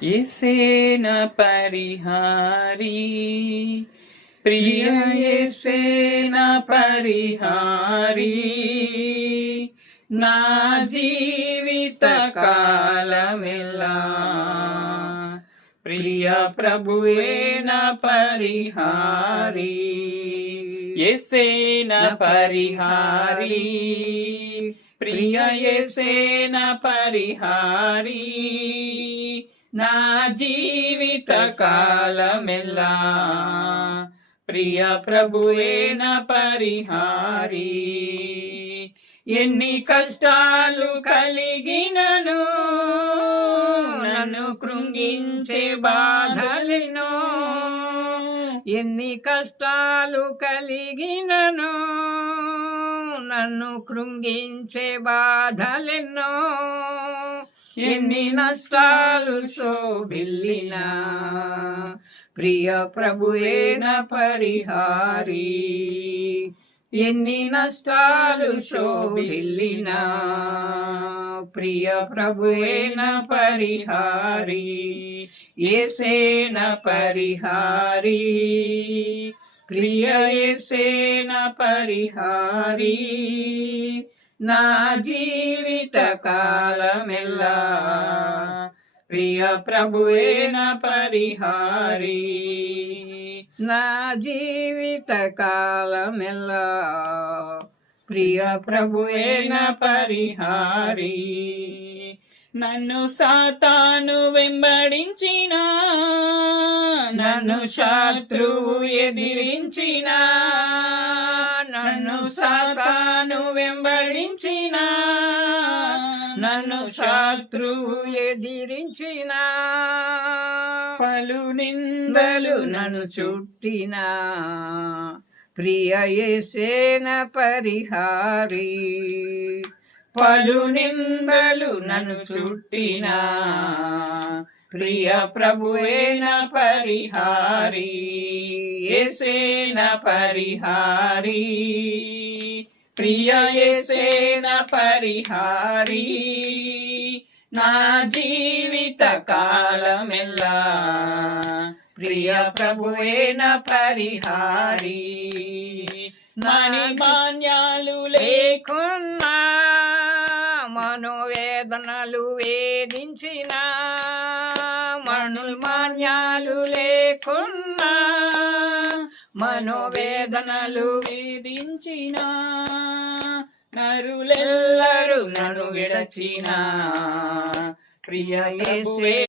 యేసేన పరిహారీ ప్రియ యేసేన పరిహారీ నా జీవిత కాలమెల్లా ప్రియ ప్రభువేన పరిహారీ యేసేన పరిహారీ ప్రియ యేసేన పరిహారీ నా జీవిత కాలమెల్లా ప్రియ ప్రభువేన పరిహారీ ఎన్ని కష్టాలు కలిగినను నన్ను కృంగించే బాధలను ఎన్ని కష్టాలు కలిగినను నన్ను కృంగించే బాధలెన్నో ఎన్ని నష్టాలు శోభిల్లినా ప్రియ ప్రభువేన పరిహారీ ఎన్ని నష్టాలు శోభిల్లినా ప్రియ ప్రభువేన పరిహారీ యేసేన పరిహారీ ప్రియ యేసేన పరిహారీ నా జీవిత కాలమెల్లా ప్రియ ప్రభువేన పరిహారీ నా జీవిత కాలమెల్లా ప్రియ ప్రభువేన పరిహారీ నన్ను సాతాను వెంబడించిన నన్ను శత్రువు ఎదిరించిన నన్ను సాతాను వెంబడించిన నన్ను శత్రువు ఎదిరించిన పలు నిందలు నన్ను చుట్టిన ప్రియ యేసేన పరిహారీ పలు నిందలు నన్ను చుట్టిన ప్రియ ప్రభువేన పరిహారీ యేసేన పరిహారీ ప్రియ యేసేన పరిహారీ నా జీవిత కాలమెల్లా ప్రియ ప్రభువేన పరిహారీ మణిమాన్యాలు లేకున్నా మనోవేదనలు వేధించిన మణుమాన్యాలు లేకున్నా మనోవేదనలు వేధించిన నరులెల్లరూ నన్ను విడచిన ప్రియ యేసే